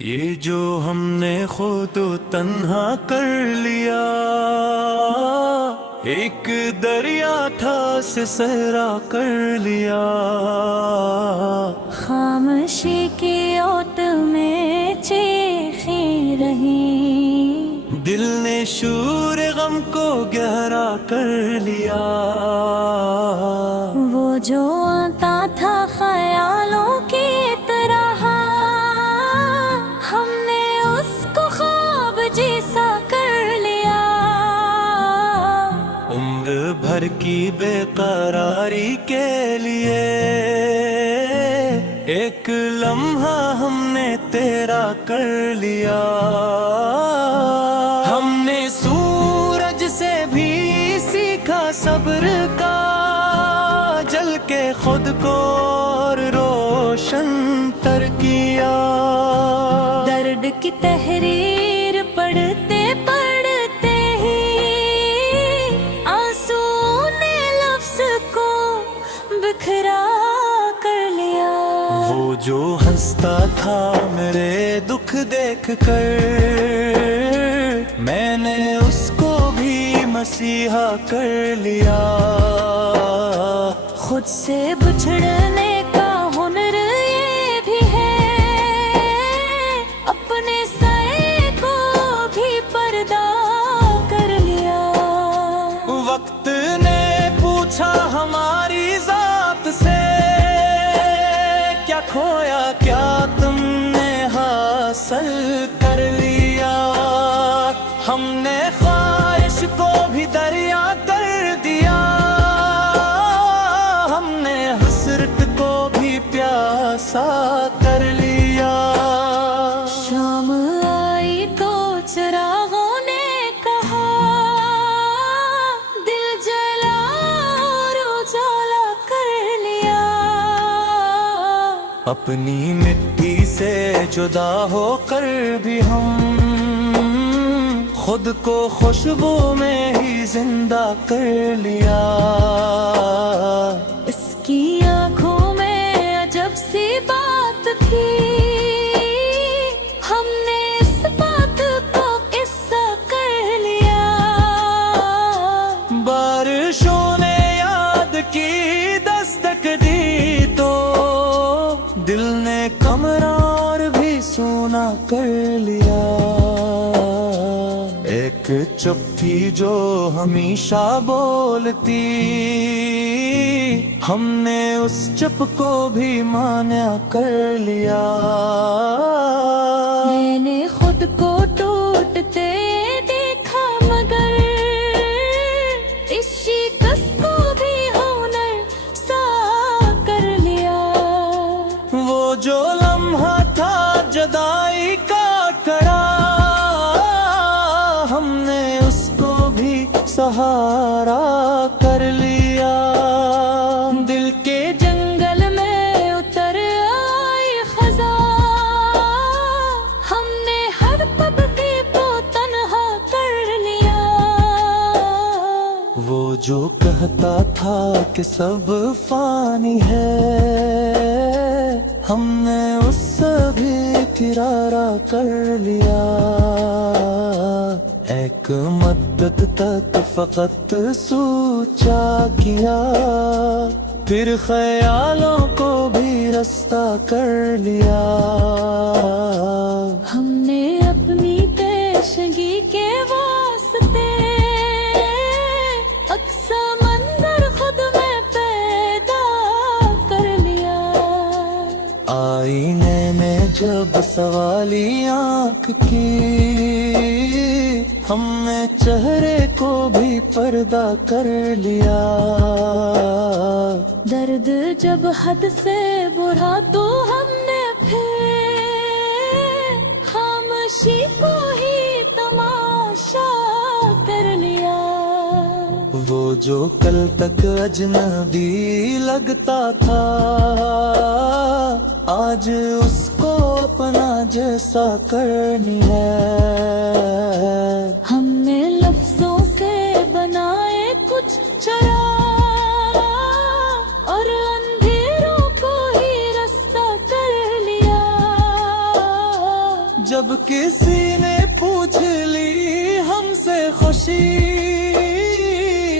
یہ جو ہم نے خود تنہا کر لیا، ایک دریا تھا سے صحرا کر لیا، خاموشی کی اوٹ میں چیخیں رہیں، دل نے شور غم کو گہرا کر لیا، وہ جو آتا تھا خیالوں کی طرح، ہم نے اس کو خواب جیسا کر لیا، عمر بھر کی بے قراری کے لیے ایک لمحہ ہم نے تیرا کر لیا، ہم نے سورج سے بھی سیکھا صبر کا، جل کے خود کو اور روشن تر کیا، درد کی تحریر پڑھتے پڑھتے ہی آنسو نے لفظ کو بکھرا کر لیا، وہ جو ہنستا تھا میرے دکھ دیکھ کر، میں نے اس کو بھی مسیحا کر لیا، خود سے بچھڑنے کا ہنر یہ بھی ہے، اپنے سائے کو بھی پردہ کر لیا، وقت نے پوچھا ہماری ذات سے، کیا کھویا کیا تم نے حاصل کر لیا، ہم نے خواہش کو بھی دریا کر دیا، ہم نے حسرت کو بھی پیاسا کر لیا، شام آئی تو چراغوں نے کہا، دل جلا اور اجالا کر لیا، اپنی مٹی سے جدا ہو کر بھی ہم خود کو خوشبو میں ہی زندہ کر لیا، اس کی آنکھوں میں عجب سی بات تھی، ہم نے اس بات کو قصہ کر لیا، بارشوں نے یاد کی دستک دی تو دل نے کمرہ اور بھی سونا کر لیا، ایک چپ تھی جو ہمیشہ بولتی، ہم نے اس چپ کو بھی مانا کر لیا، میں نے خود کو ٹوٹتے دیکھا مگر اس شکست کو بھی ہنر سا کر لیا، وہ جو لمحہ تھا جدائی کا کڑا، ہم نے اس کو بھی سہارا کر لیا، دل کے جنگل میں اتر آئی خزاں، ہم نے ہر پبکی کو تنہا کر لیا، وہ جو کہتا تھا کہ سب فانی ہے، ہم نے اس سے بھی کرارا کر لیا، ایک مدت تک فقط سوچا کیا، پھر خیالوں کو بھی رستہ کر لیا، ہم نے اپنی پیشگی کے واسطے اقصی منظر خود میں پیدا کر لیا، آئینے میں جب سوالی آنکھ کی، ہم نے چہرے کو بھی پردہ کر لیا، درد جب حد سے برا تو ہم نے پھر خاموشی کو ہی تماشا کر لیا، وہ جو کل تک اجنبی لگتا تھا آج اس کو اپنا جیسا کرنی ہے، ہم نے لفظوں سے بنائے کچھ چراغ اور اندھیروں کو ہی رستہ کر لیا، जब किसी ने पूछ ली हमसे खुशी,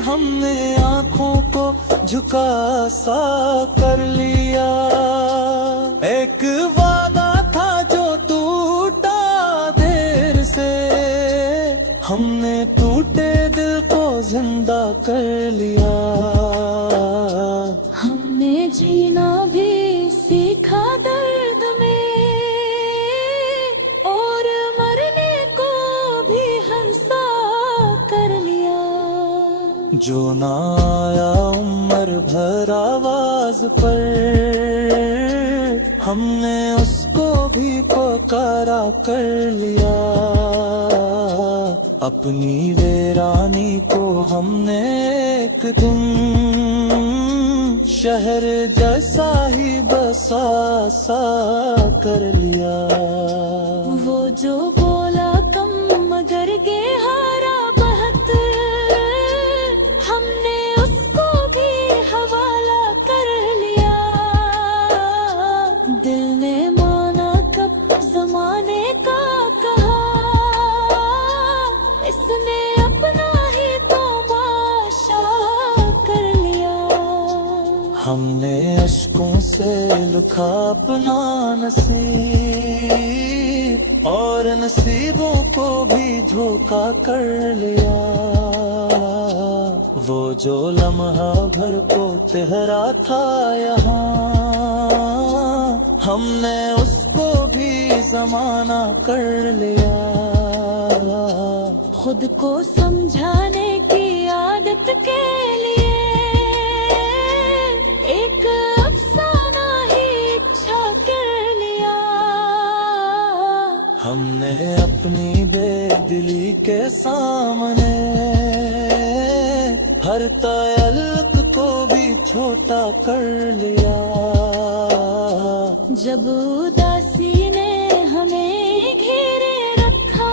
हमने आंखों को झुका सा कर लिया। एक वादा था जो टूटा देर से, हमने टूटे दिल को जिंदा कर लिया। हमने जीना भी सीखा दर्द में, और मरने को भी हंसा कर लिया। जो ना आया उम्र भर आवाज पर, हमने उसको भी पुकारा कर लिया। अपनी वीरानी को हमने एक दिन शहर जैसा ही बसा सा कर लिया। वो जो बोला कम मगर गेहारा बहत, हमने उसको भी हवाला कर लिया। दिल ने माना कब जमाने का कहा, इसने अपना ही तमाशा कर लिया। हमने अश्कों से लिखा अपना नसीब, और नसीबों को भी धोखा कर लिया। वो जो लम्हा भर को तेरा था यहाँ, हमने उसको भी जमाना कर लिया। खुद को समझाने की आदत के लिए एक अफसाना ही इच्छा कर लिया। हमने अपनी बेदिली के सामने हर ताल्लुक को भी छोटा कर लिया। जब उदासी ने हमें घेरे रखा,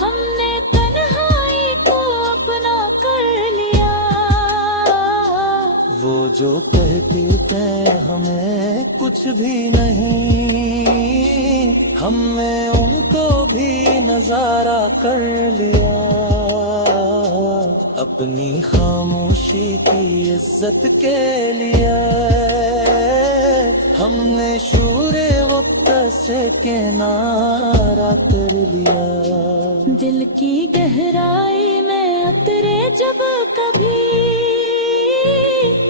हमने तन्हाई को अपना कर लिया। वो जो कहती थे हमें कुछ भी नहीं, हमने उनको भी नजारा कर लिया। अपनी खामोशी की इज्जत के लिए हमने शूरे वक्त से किनारा कर लिया। दिल की गहराई में उतरे जब कभी,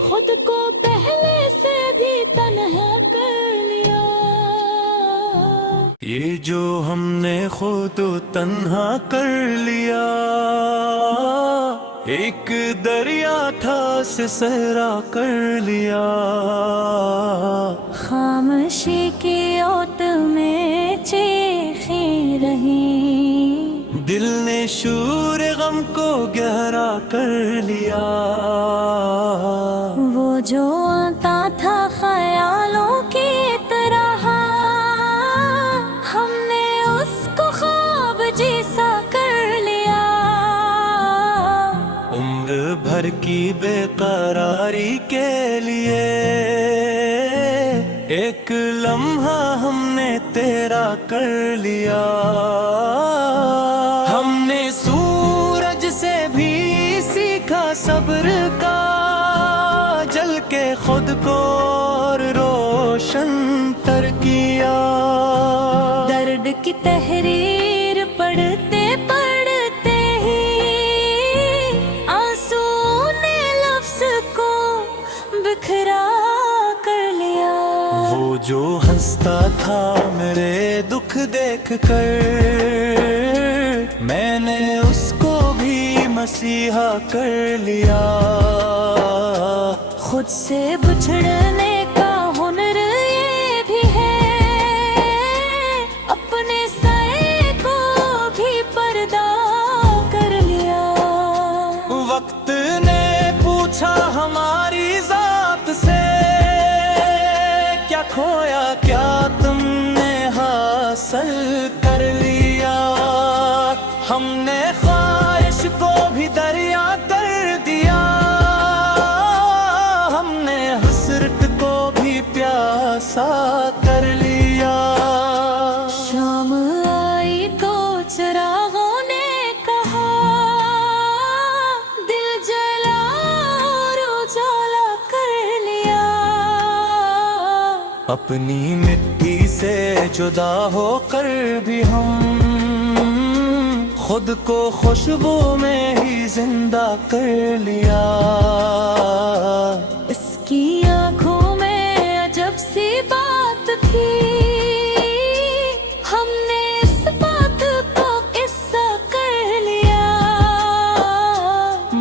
खुद को पहले से भी तन्हा कर लिया। ये जो हमने खुद तन्हा कर लिया, एक दरिया था से सहरा कर लिया। खामोशी की ओट में चीखें रही, दिल ने शूर गम को गहरा कर लिया। वो जो आता था ख्यालों की तरह, हमने उसको ख्वाब जैसा कर लिया। उम्र भर की बेकरारी के लिए एक लम्हा हमने तेरा कर लिया। हमने सूरज से भी सीखा सब्र का, जल के खुद को और रोशन तर किया। दर्द की तहरीर पढ़ते पढ़ते ही आंसू ने लफ्ज को बिखरा कर लिया। वो जो हंसता था मेरे दुख देख कर, मैंने उसको भी मसीहा कर लिया। खुद से बिछड़ने का हुनर ये भी है, अपने साए को भी पर्दा कर लिया। वक्त ने पूछा हमारी जात से, क्या खोया क्या तुमने हासिल कर लिया। हमने ख्वाहिश को भी दरिया कर दिया, हमने हसरत को भी प्यासा कर लिया। اپنی مٹی سے جدا ہو کر بھی ہم خود کو خوشبو میں ہی زندہ کر لیا. اس کی آنکھوں میں عجب سی بات تھی، ہم نے اس بات کو قصہ کر لیا.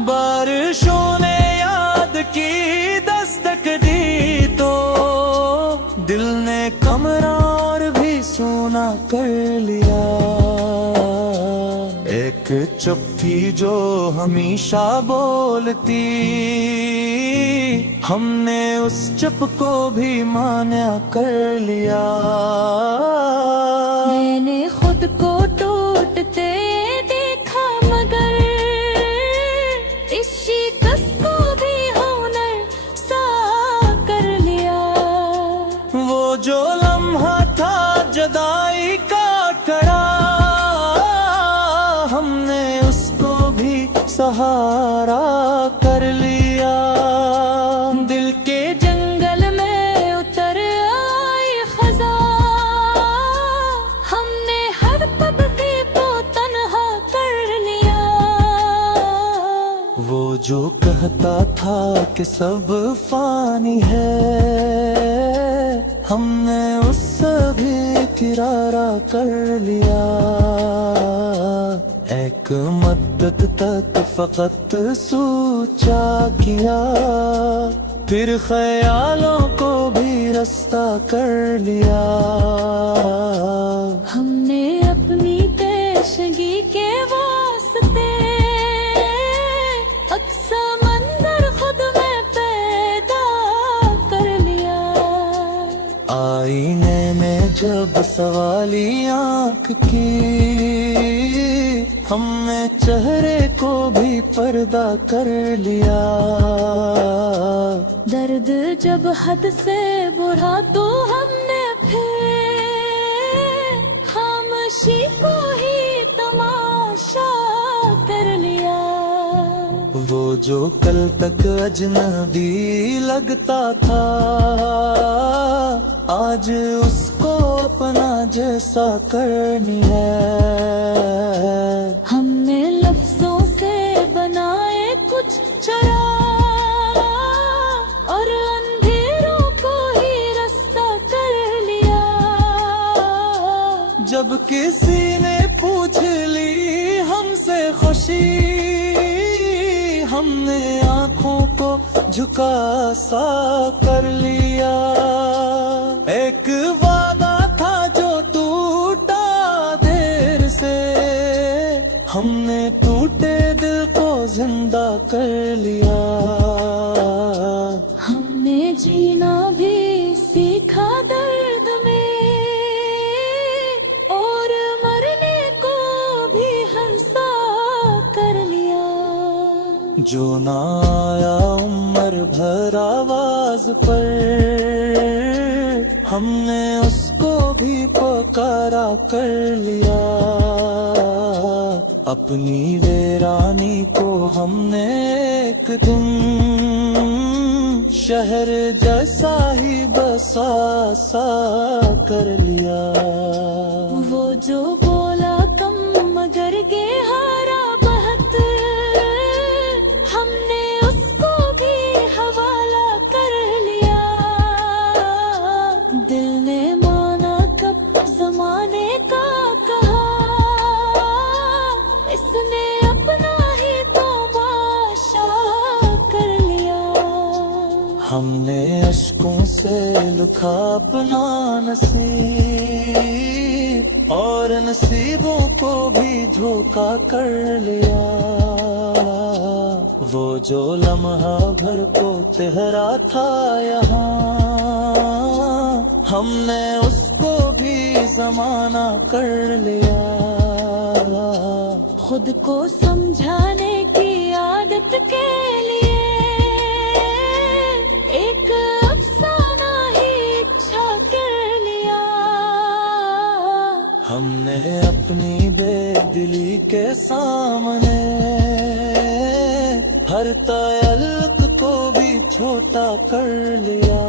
بارشوں نے یاد کی دستک دی تو دل نے کمرہ اور بھی سونا کر لیا. ایک چپ تھی جو ہمیشہ بولتی، ہم نے اس چپ کو بھی مانا کر لیا. میں نے خود کو ٹوٹتے دیکھا مگر اس شکست کو بھی ہنر سا کر لیا. وہ جو لمحہ تھا جدائی کا کڑا، ہم نے اس کو بھی سہارا کر لیا. دل کے جنگل میں اتر آئی خزاں، ہم نے ہر طبقے کو تنہا کر لیا. وہ جو کہتا تھا کہ سب فانی ہے، ہم نے اس سے بھی کرارا کر لیا. ایک مدت تک فقط سوچا کیا، پھر خیالوں کو بھی رستہ کر لیا. ہم نے اپنی پیشگی کے واسطے اقصی منظر خود میں پیدا کر لیا. آئینے میں جب سوالی آنکھ کی، ہم نے چہرے کو بھی پردہ کر لیا. درد جب حد سے بڑھا تو ہم نے پھر خاموشی کو ہی تماشا کر لیا. وہ جو کل تک اجنبی لگتا تھا، آج اس کو اپنا جیسا کرنی ہے. ہم نے لفظوں سے بنائے کچھ چراغ اور اندھیروں کو ہی رستہ کر لیا. جب کسی نے پوچھ لی ہم سے خوشی، ہم نے آنکھوں کو جھکا سا کر لیا. ایک وعدہ تھا جو ٹوٹا دیر سے، ہم نے ٹوٹے دل کو زندہ کر لیا. ہم نے جینا بھی سیکھا درد میں اور مرنے کو بھی ہنسا کر لیا. جو نہ آیا عمر بھر آواز پر، ہم نے اس کو بھی پکارا کر لیا. اپنی ویرانی کو ہم نے ایک دن شہر جیسا ہی بسا سا کر لیا. وہ جو بولا کم مگر گہرا بہت، ہم نے اس کو بھی حوالہ کر لیا. دل نے مانا کب زمانے کا کہا، اس نے اپنا ہی تماشا کر لیا. ہم نے اشکوں سے لکھا اپنا نصیب اور نصیبوں کو بھی دھوکا کر لیا. وہ جو لمحہ بھر کو تہرا تھا یہاں، ہم نے اس کو بھی زمانہ کر لیا. خود کو سمجھانے کی عادت کے لیے ایک افسانہ ہی اچھا کر لیا. ہم نے اپنی بے دلی کے سامنے ہر تعلق کو بھی چھوٹا کر لیا.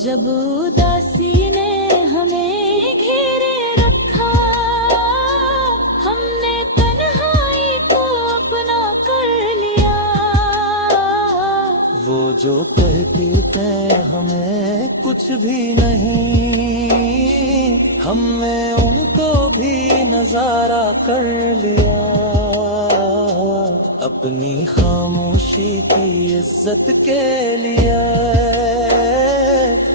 जब उदासी ने हमें घेरे रखा, हमने तन्हाई को अपना कर लिया। वो जो कहती थे हमें कुछ भी नहीं, हमने उनको भी नजारा कर लिया। अपनी खामोशी की इज्जत के लिए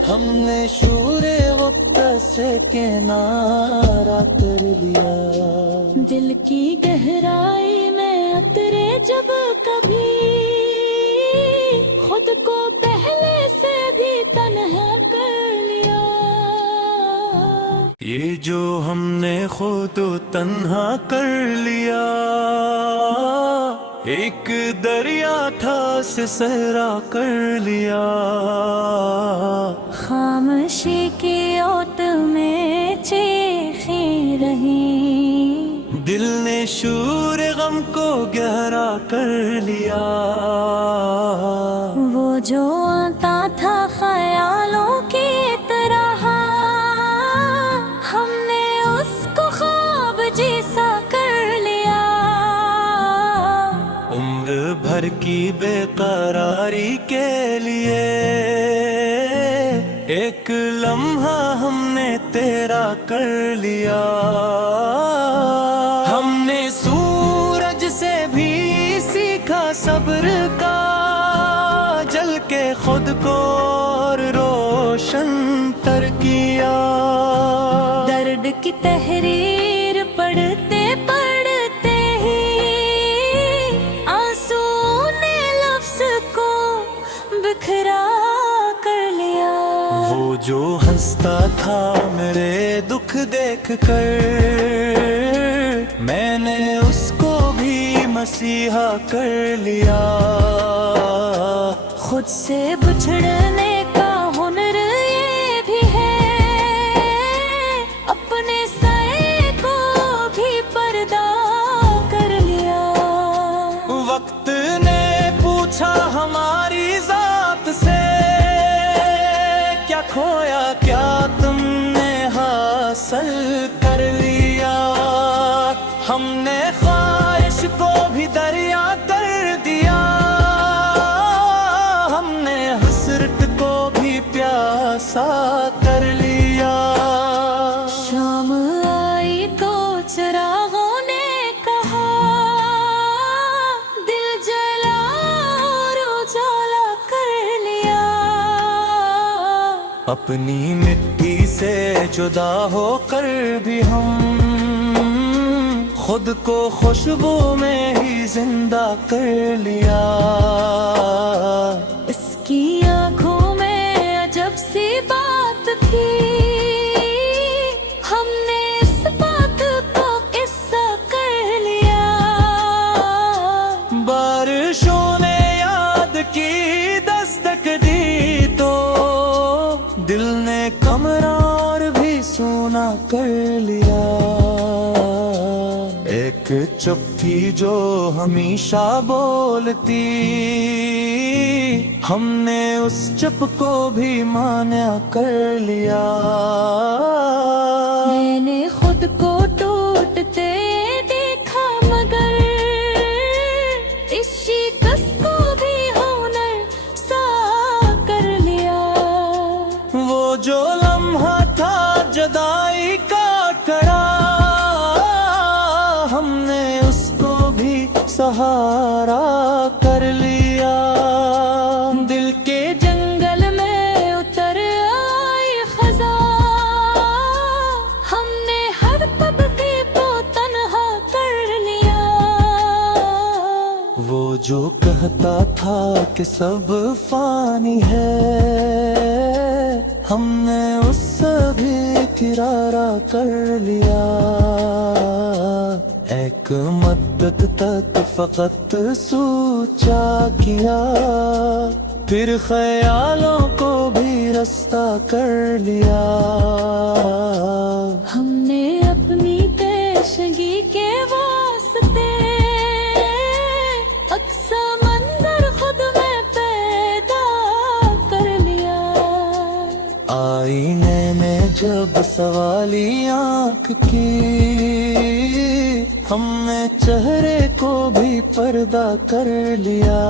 हमने शूरे वक्त से किनारा कर लिया। दिल की गहराई में उतरे जब कभी, खुद को पहले से भी तन्हा कर लिया। ये जो हमने खुद तन्हा कर लिया, एक दरिया था से सहरा कर लिया। खामोशी की ओट में चीखें रही, दिल ने शूर गम को गहरा कर लिया। वो जो आता था ख्यालों की तरह, हमने उसको ख्वाब जैसा कर लिया। उम्र भर की बेकरारी के लिए एक लम्हा हमने तेरा कर लिया। हमने सूरज से भी सीखा सब्र का, जल के खुद को और रोशन तर किया। दर्द की तहरीर पढ़ते पढ़ते ही आंसू ने लफ्ज को बिखरा कर लिया। वो जो हंसता था मेरे दुख देख कर, मैंने उसको भी मसीहा कर लिया। खुद से बिछड़ने का हुनर ये भी है, अपने साए को भी पर्दा कर लिया। वक्त ने पूछा हमारी जात से, क्या खोया क्या तुमने हासिल कर लिया। हमने ख्वाहिश को भी दरिया कर दिया, हमने हसरत को भी प्यासा कर लिया। शाम आई तो चिरागों ने कहा, दिल जला और उजाला कर लिया। अपनी मिट्टी से जुदा होकर भी हम खुद को खुशबू में ही जिंदा कर लिया। इसकी आंखों में अजब सी बात थी, हमने इस बात को किस्सा कर लिया। बारिशों ने याद की दस्तक दी तो दिल ने कमरा और भी सोना कर लिया। एक चुप थी जो हमेशा बोलती, हमने उस चुप को भी मान्या कर लिया। मैंने खुद को टूटते देखा, मगर इस शिकस्त को भी हुनर सा कर लिया। वो जो लम्हा था जुदाई का कड़ा, हमने उसको भी सहारा कर लिया। दिल के जंगल में उतर आई खजा, हमने हर तबके को तन्हा कर लिया। वो जो कहता था कि सब फानी है, हमने उससे भी किरारा कर लिया। एक मद्दत तक फकत सोचा किया, फिर ख्यालों को भी रास्ता कर लिया। हमने अपनी पेशगी के वास्ते अक्सा मंजर खुद में पैदा कर लिया। हमने जब सवाली आंख की, हमने चेहरे को भी पर्दा कर लिया।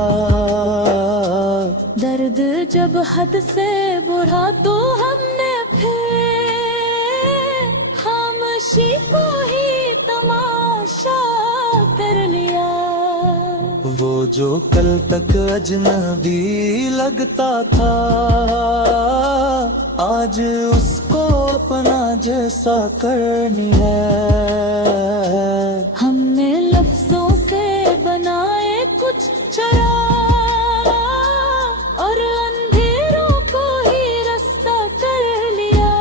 दर्द जब हद से बुरा तो हमने फिर खामोशी को ही तमाशा कर लिया। वो जो कल तक अजनबी लगता था, आज उसको अपना जैसा करनी है। हमने लफ्जों से बनाए कुछ चराग और अंधेरों को ही रास्ता कर लिया।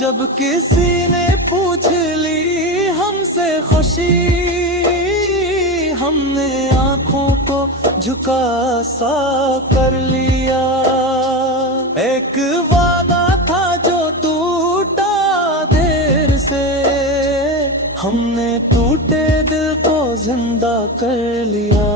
जब किसी ने पूछ ली हमसे खुशी, हमने आंखों को झुका सा कर लिया। एक वादा था जो टूटा देर से, हमने टूटे दिल को जिंदा कर लिया।